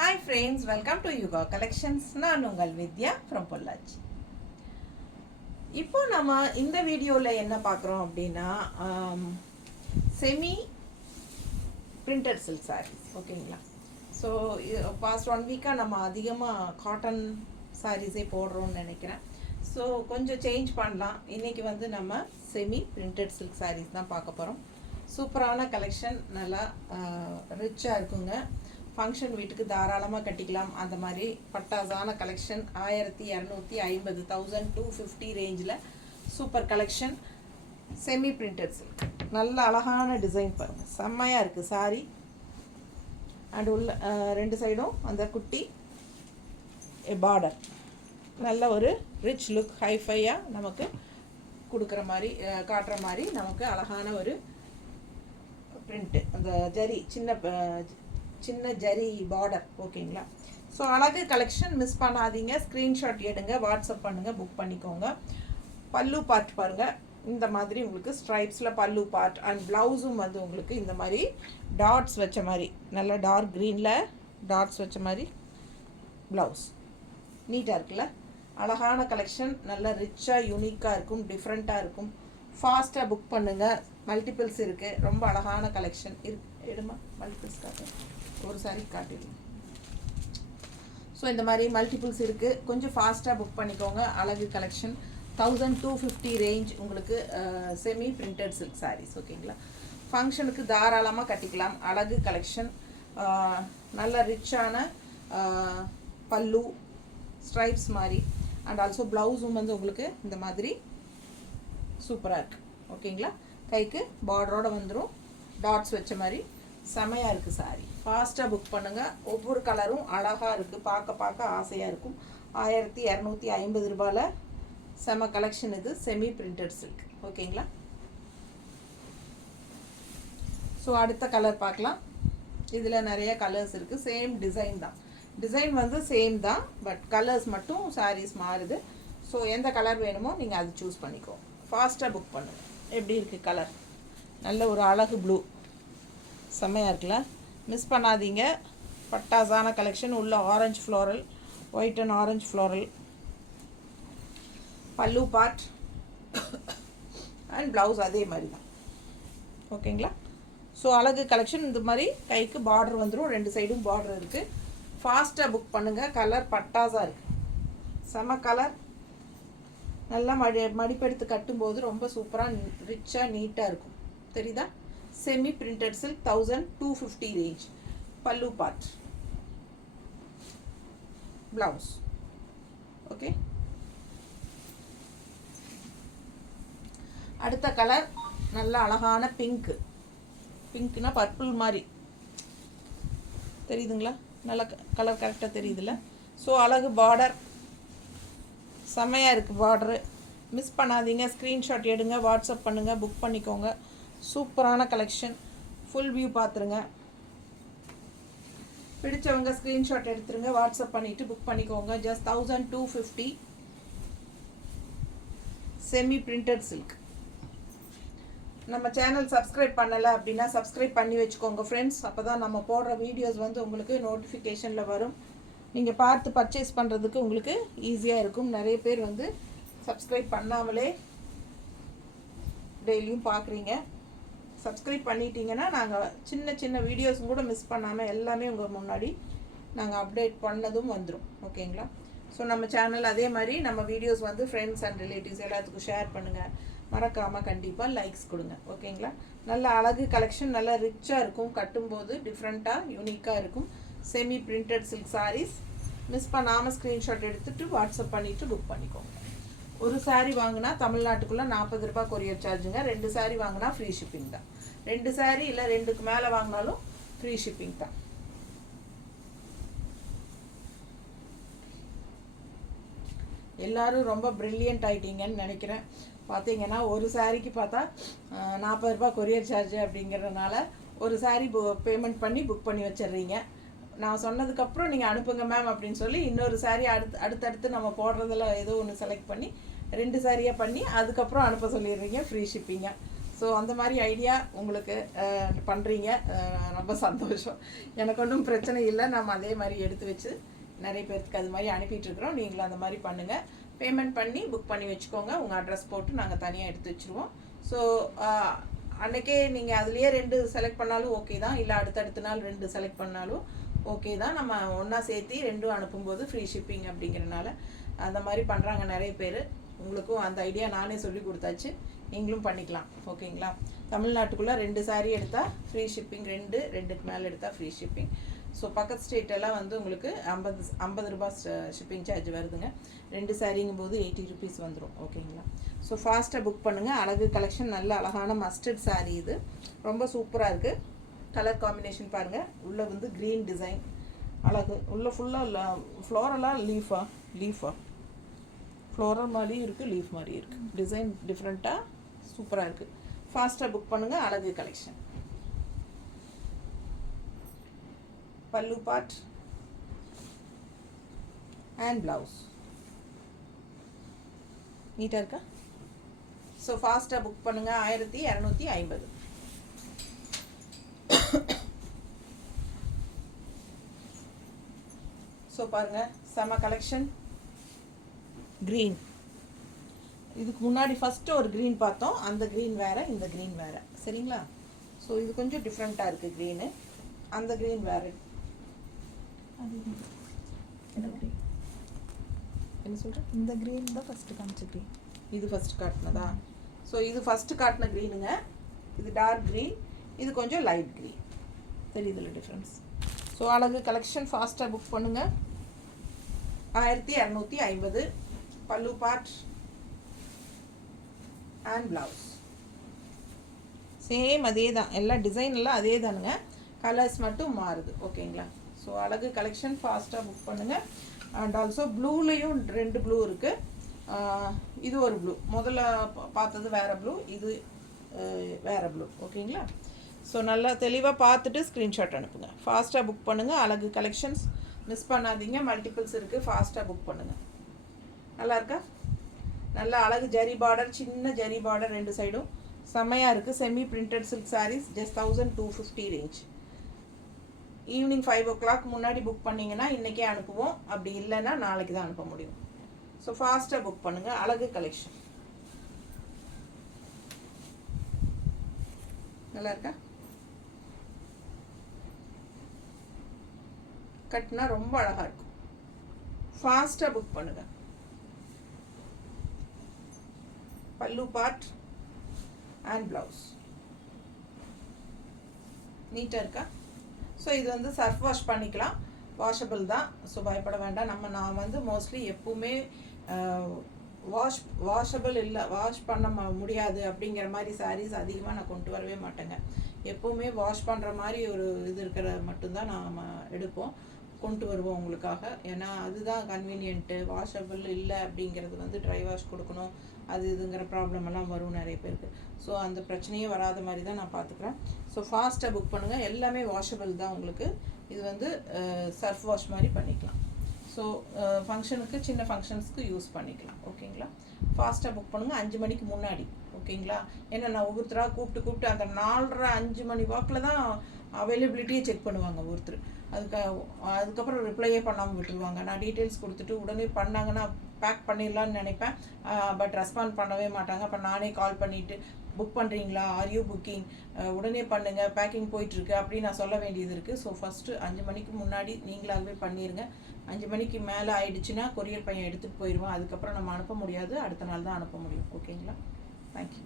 Hi friends, welcome to Yuga Collections. நான் உங்கள் வித்யா from Pollachi. இப்போ நம்ம இந்த வீடியோவில் என்ன பார்க்குறோம் அப்படின்னா செமி பிரிண்டட் சில்க் சாரீஸ் ஓகேங்களா. ஸோ பாஸ்ட் 1 வீக்காக நம்ம அதிகமாக காட்டன் சாரீஸே போடுறோம்னு நினைக்கிறேன். ஸோ கொஞ்சம் சேஞ்ச் பண்ணலாம். இன்றைக்கி வந்து நம்ம செமி பிரிண்டட் சில்க் சாரீஸ் தான் பார்க்க போகிறோம். சூப்பரான கலெக்ஷன், நல்லா ரிச்சாக இருக்குங்க. ஃபங்க்ஷன் வீட்டுக்கு தாராளமாக கட்டிக்கலாம். அந்த மாதிரி பட்டாசான கலெக்ஷன் 1250 1250 ரேஞ்சில் super collection semi printed silk. நல்ல அழகான டிசைன் பாருங்கள், செம்மையாக இருக்குது சாரீ. அண்ட் உள்ள ரெண்டு சைடும் அந்த குட்டி பார்டர் நல்ல ஒரு ரிச் லுக், ஹைஃபையாக நமக்கு கொடுக்குற மாதிரி காட்டுற மாதிரி நமக்கு அழகான ஒரு பிரிண்ட்டு. அந்த ஜரி சின்ன ஜரி பார்டர் ஓகேங்களா. ஸோ அழகு கலெக்ஷன், மிஸ் பண்ணாதீங்க. ஸ்க்ரீன்ஷாட் எடுங்க, வாட்ஸ்அப் பண்ணுங்கள், புக் பண்ணிக்கோங்க. பல்லு பார்ட் பாருங்கள், இந்த மாதிரி உங்களுக்கு ஸ்ட்ரைப்ஸில் பல்லு பார்ட். அண்ட் ப்ளவுஸும் வந்து உங்களுக்கு இந்த மாதிரி டாட்ஸ் வச்ச மாதிரி, நல்ல டார்க் க்ரீனில் டாட்ஸ் வச்ச மாதிரி ப்ளவுஸ். நீட்டாக இருக்குல்ல, அழகான கலெக்ஷன், நல்ல ரிச்சாக யூனிக்காக இருக்கும், டிஃப்ரெண்ட்டாக இருக்கும். ஃபாஸ்ட்டாக புக் பண்ணுங்கள். மல்டிபிள்ஸ் இருக்குது, ரொம்ப அழகான கலெக்ஷன் எடுமா. மல்டிபிள்ஸ் காட்டு, ஒரு சாரி காட்டிடுவோம். ஸோ இந்த மாதிரி மல்டிபிள்ஸ் இருக்குது, கொஞ்சம் ஃபாஸ்ட்டாக புக் பண்ணிக்கோங்க. அழகு கலெக்ஷன் 1250 ரேஞ்ச் உங்களுக்கு செமி பிரிண்டட் சில்க் சாரீஸ் ஓகேங்களா. ஃபங்க்ஷனுக்கு தாராளமாக கட்டிக்கலாம். அழகு கலெக்ஷன், நல்ல ரிச்சான பல்லு ஸ்ட்ரைப்ஸ் மாதிரி. அண்ட் ஆல்சோ ப்ளவுஸும் வந்து உங்களுக்கு இந்த மாதிரி சூப்பராக இருக்குது ஓகேங்களா. கைக்கு பார்டரோடு வந்துடும், டாட்ஸ் வச்ச மாதிரி செமையாக இருக்குது சாரீ. ஃபாஸ்ட்டாக புக் பண்ணுங்கள். ஒவ்வொரு கலரும் அழகாக இருக்குது, பார்க்க ஆசையாக இருக்கும். 1250 ரூபாயில் செம கலெக்ஷன் இது, செமி பிரிண்டட் சில்க் ஓகேங்களா. ஸோ அடுத்த கலர் பார்க்கலாம். இதில் நிறைய கலர்ஸ் இருக்குது, சேம் டிசைன் தான். டிசைன் வந்து சேம் தான், பட் கலர்ஸ் மட்டும் சாரீஸ் மாறுது. ஸோ எந்த கலர் வேணுமோ நீங்கள் அது சூஸ் பண்ணிக்கோ. ஃபாஸ்ட்டாக புக் பண்ணுங்கள். எப்படி இருக்குது கலர், நல்ல ஒரு அழகு ப்ளூ, செம்மையாக இருக்குல்ல, மிஸ் பண்ணாதீங்க. பட்டாசான கலெக்ஷன், உள்ள orange floral, white and orange floral பல்லு பார்ட் அண்ட் ப்ளவுஸ் அதே மாதிரி தான் ஓகேங்களா. ஸோ அழகு கலெக்ஷன், இந்த மாதிரி கைக்கு பார்டர் வந்துடும், ரெண்டு சைடும் பார்டர் இருக்குது. ஃபாஸ்ட்டாக புக் பண்ணுங்கள். கலர் பட்டாசாக இருக்குது, செம கலர். நல்லா மடிப்பெடுத்து கட்டும்போது ரொம்ப சூப்பராக ரிச்சாக நீட்டாக இருக்கும், தெரியுதா. Semi printed silk 1250 range. பல்லு பார்ட், ப்ளவுஸ் ஓகே. அடுத்த கலர் நல்ல அழகான பிங்க்கு. பிங்க்னா பர்பிள் மாதிரி தெரியுதுங்களா, நல்ல கலர் கரெக்டாக தெரியுதுல்ல. ஸோ அழகு பார்டர், செம்மையாக இருக்குது பார்டரு. மிஸ் பண்ணாதீங்க. ஸ்க்ரீன்ஷாட் எடுங்க, வாட்ஸ்அப் பண்ணுங்கள், புக் பண்ணிக்கோங்க. சூப்பரான கலெக்ஷன், ஃபுல் வியூ பார்த்துருங்க. பிடிச்சவங்க ஸ்க்ரீன்ஷாட் எடுத்துருங்க, வாட்ஸ்அப் பண்ணிவிட்டு புக் பண்ணிக்கோங்க. Just 1250 semi printed silk. நம்ம சேனல் சப்ஸ்கிரைப் பண்ணலை அப்படின்னா சப்ஸ்கிரைப் பண்ணி வச்சுக்கோங்க ஃப்ரெண்ட்ஸ். அப்போ தான் நம்ம போடுற வீடியோஸ் வந்து உங்களுக்கு நோட்டிஃபிகேஷனில் வரும். நீங்கள் பார்த்து பர்ச்சேஸ் பண்ணுறதுக்கு உங்களுக்கு ஈஸியாக இருக்கும். நிறைய பேர் வந்து சப்ஸ்கிரைப் பண்ணாமலே டெய்லியும் பார்க்குறீங்க. சப்ஸ்கிரைப் பண்ணிட்டீங்கன்னா நாங்கள் சின்ன வீடியோஸும் கூட மிஸ் பண்ணாமல் எல்லாமே உங்கள் முன்னாடி நாங்கள் அப்டேட் பண்ணதும் வந்துடும் ஓகேங்களா. ஸோ நம்ம சேனல் அதே மாதிரி நம்ம வீடியோஸ் வந்து ஃப்ரெண்ட்ஸ் அண்ட் ரிலேட்டிவ்ஸ் எல்லாத்துக்கும் ஷேர் பண்ணுங்கள். மறக்காமல் கண்டிப்பாக லைக்ஸ் கொடுங்க ஓகேங்களா. நல்ல அழகு கலெக்ஷன், நல்லா ரிச்சாக இருக்கும், கட்டும்போது டிஃப்ரெண்ட்டாக யூனிக்காக இருக்கும். Semi printed silk sarees. Miss பண்ணாமல் ஸ்க்ரீன்ஷாட் எடுத்துகிட்டு வாட்ஸ்அப் பண்ணிவிட்டு புக் பண்ணிக்கோங்க. ஒரு சாரீ வாங்கினா தமிழ்நாட்டுக்குள்ளே 40 ரூபாய் கொரியர் சார்ஜுங்க. 2 சாரீ வாங்கினா ஃப்ரீ ஷிப்பிங் தான். 2 சாரீ இல்லை 2க்கு மேலே வாங்கினாலும் ஃப்ரீ ஷிப்பிங் தான். எல்லோரும் ரொம்ப ப்ரில்லியண்ட் ஆகிட்டீங்கன்னு நினைக்கிறேன். பார்த்தீங்கன்னா ஒரு சாரீக்கு பார்த்தா 40 ரூபாய் கொரியர் சார்ஜ் அப்படிங்கிறதுனால ஒரு சாரீ பேமெண்ட் பண்ணி புக் பண்ணி வச்சிடுறீங்க. நான் சொன்னதுக்கப்புறம் நீங்கள் அனுப்புங்க மேம் அப்படின்னு சொல்லி இன்னொரு சாரீ அடுத்தடுத்து நம்ம போடுறதில் ஏதோ ஒன்று செலக்ட் பண்ணி 2 சாரியாக பண்ணி அதுக்கப்புறம் அனுப்ப சொல்லிடுறீங்க, ஃப்ரீ ஷிப்பிங்க. ஸோ அந்த மாதிரி ஐடியா உங்களுக்கு பண்ணுறீங்க, ரொம்ப சந்தோஷம். எனக்கு ஒன்றும் பிரச்சனை இல்லை. நம்ம அதே மாதிரி எடுத்து வச்சு நிறைய பேருக்கு அது மாதிரி அனுப்பிட்டுருக்குறோம். நீங்களும் அந்த மாதிரி பண்ணுங்கள். பேமெண்ட் பண்ணி புக் பண்ணி வச்சுக்கோங்க. உங்கள் அட்ரஸ் போட்டு நாங்கள் தனியாக எடுத்து வச்சுருவோம். ஸோ அன்றைக்கே நீங்கள் அதுலேயே 2 செலக்ட் பண்ணாலும் ஓகே தான், இல்லை அடுத்தடுத்த நாள் 2 செலக்ட் பண்ணாலும் ஓகே தான். நம்ம ஒன்றா சேர்த்து 2 அனுப்பும்போது ஃப்ரீ ஷிப்பிங் அப்படிங்கிறனால அந்த மாதிரி பண்ணுறாங்க நிறைய பேர். உங்களுக்கும் அந்த ஐடியா நானே சொல்லி கொடுத்தாச்சு, நீங்களும் பண்ணிக்கலாம். ஓகேங்களா? தமிழ்நாட்டுக்குள்ளே 2 சாரீ எடுத்தால் ஃப்ரீ ஷிப்பிங், 2க்கு மேலே எடுத்தால் ஃப்ரீ ஷிப்பிங். ஸோ பக்கத்து ஸ்டேட்டெல்லாம் வந்து உங்களுக்கு 50 ரூபா ஷிப்பிங் சார்ஜ் வருதுங்க. 2 சாரீங்கும் போது 80 ருபீஸ் வந்துடும். ஓகேங்களா? ஸோ ஃபாஸ்ட்டாக புக் பண்ணுங்கள். அழகு கலெக்ஷன், நல்ல அழகான மஸ்டர்ட் சாரீ, இது ரொம்ப சூப்பராக இருக்குது. கலர் காம்பினேஷன் பாருங்கள். உள்ளே வந்து க்ரீன் டிசைன் அழகு, உள்ளே ஃபுல்லாக ஃப்ளோரலாக லீஃபா ஃப்ளோரல் மாதிரியும் இருக்குது, லீஃப் மாதிரியும் இருக்குது. டிசைன் டிஃப்ரெண்ட்டாக சூப்பராக இருக்குது. ஃபாஸ்ட்டாக புக் பண்ணுங்கள். அழகு கலெக்ஷன். பல்லு பார்ட் அண்ட் ப்ளவுஸ் நீட்டாக இருக்கா? ஸோ ஃபாஸ்ட்டாக புக் பண்ணுங்கள். 1250. ஸோ பாருங்கள், செம கலெக்ஷன். க்ரீன், இதுக்கு முன்னாடி ஃபஸ்ட்டு ஒரு க்ரீன் பார்த்தோம். அந்த க்ரீன் வேறு, இந்த க்ரீன் வேறு. சரிங்களா? ஸோ இது கொஞ்சம் டிஃப்ரெண்ட்டாக இருக்குது க்ரீனு. அந்த க்ரீன் வேறு. என்ன சொல்கிறேன்? இந்த க்ரீன் தான் ஃபஸ்ட்டு காமிச்ச க்ரீன். இது ஃபஸ்ட்டு காட்டினதா? ஸோ இது ஃபஸ்ட்டு காட்டின க்ரீனுங்க. இது டார்க் க்ரீன், இது கொஞ்சம் லைட் க்ரீன். தெரியுதுல டிஃப்ரென்ஸ்? ஸோ அழகு கலெக்ஷன் ஃபாஸ்ட்டாக புக் பண்ணுங்கள். 1250. பல்லு பார்ட் அண்ட் ப்ளவுஸ் சேம் அதே தான். எல்லா டிசைன் எல்லாம் அதே தானுங்க, கலர்ஸ் மட்டும் மாறுது. ஓகேங்களா? ஸோ அழகு கலெக்ஷன் ஃபாஸ்ட்டாக புக் பண்ணுங்கள். அண்ட் ஆல்சோ ப்ளூலேயும் 2 ப்ளூ இருக்குது. இது ஒரு ப்ளூ, முதல்ல பார்த்தது வேறு ப்ளூ, இது வேறு ப்ளூ. ஓகேங்களா? ஸோ நல்லா தெளிவாக பார்த்துட்டு ஸ்க்ரீன்ஷாட் அனுப்புங்க. ஃபாஸ்ட்டாக புக் பண்ணுங்கள். அழகு கலெக்ஷன்ஸ் மிஸ் பண்ணாதீங்க. மல்டிபிள்ஸ் இருக்குது. ஃபாஸ்ட்டாக புக் பண்ணுங்கள். நல்லா இருக்கா? நல்ல அழகு ஜரி பார்டர், சின்ன ஜரி பார்டர் 2 சைடும் செம்மையாக இருக்குது. Semi printed silk sarees. Just 1250 range. Evening 5 o'clock முன்னாடி புக் பண்ணிங்கன்னா இன்றைக்கே அனுப்புவோம். அப்படி இல்லைன்னா நாளைக்கு தான் அனுப்ப முடியும். ஸோ ஃபாஸ்ட்டாக புக் பண்ணுங்கள். அழகு கலெக்ஷன் நல்லா இருக்கா? கட்டினா ரொம்ப அழகாக இருக்கும். ஃபாஸ்ட்டாக புக் பண்ணுங்கள். பல்லு பார்ட் அண்ட் ப்ளவுஸ் நீட்டாக இருக்கா? ஸோ இது வந்து சர்ஃப் வாஷ் பண்ணிக்கலாம், வாஷபிள் தான். ஸோ பயப்பட வேண்டாம். நான் வந்து மோஸ்ட்லி எப்பவுமே வாஷபிள் இல்லை, வாஷ் பண்ண முடியாது அப்படிங்கிற மாதிரி சாரீஸ் அதிகமாக நான் கொண்டு வரவே மாட்டேங்க. எப்போவுமே வாஷ் பண்ணுற மாதிரி ஒரு இது இருக்கிற மட்டும்தான் நாம் எடுப்போம், கொண்டு வருவோம் உங்களுக்காக. ஏன்னா அதுதான் கன்வீனியன்ட்டு. வாஷபிள் இல்லை அப்படிங்கிறது வந்து ட்ரை வாஷ் கொடுக்கணும், அது இதுங்கிற ப்ராப்ளம் எல்லாம் வரும் நிறைய பேருக்கு. ஸோ அந்த பிரச்சனையே வராத மாதிரி தான் நான் பார்த்துக்குறேன். ஸோ ஃபாஸ்ட்டாக புக் பண்ணுங்கள். எல்லாமே வாஷபிள் தான் உங்களுக்கு. இது வந்து சர்ஃப் வாஷ் மாதிரி பண்ணிக்கலாம். ஸோ ஃபங்க்ஷனுக்கு, சின்ன ஃபங்க்ஷன்ஸ்க்கு யூஸ் பண்ணிக்கலாம். ஓகேங்களா? ஃபாஸ்ட்டாக புக் பண்ணுங்கள். 5 மணிக்கு முன்னாடி. ஓகேங்களா? ஏன்னா நான் ஒவ்வொருத்தராக கூப்பிட்டு அந்த 4:30 5 மணி வாக்கில் தான் அவைலபிலிட்டியை செக் பண்ணுவாங்க ஒருத்தர். அதுக்கப்புறம் ரிப்ளையே பண்ணாமல் விட்டுருவாங்க. நான் டீட்டெயில்ஸ் கொடுத்துட்டு உடனே பண்ணாங்கன்னா பேக் பண்ணிடலான்னு நினைப்பேன். பட் ரெஸ்பாண்ட் பண்ணவே மாட்டாங்க. அப்போ நானே கால் பண்ணிவிட்டு புக் பண்ணுறீங்களா, ஆர் யூ புக்கிங், உடனே பண்ணுங்கள், பேக்கிங் போயிட்டுருக்கு அப்படின்னு நான் சொல்ல வேண்டியது இருக்குது. ஸோ ஃபஸ்ட்டு 5 மணிக்கு முன்னாடி நீங்களாகவே பண்ணிடுங்க. 5 மணிக்கு மேலே ஆயிடுச்சுன்னா கொரியர் பையன் எடுத்துகிட்டு போயிடுவான். அதுக்கப்புறம் நம்ம அனுப்ப முடியாது, அடுத்த நாள் தான் அனுப்ப முடியும். ஓகேங்களா? தேங்க்யூ.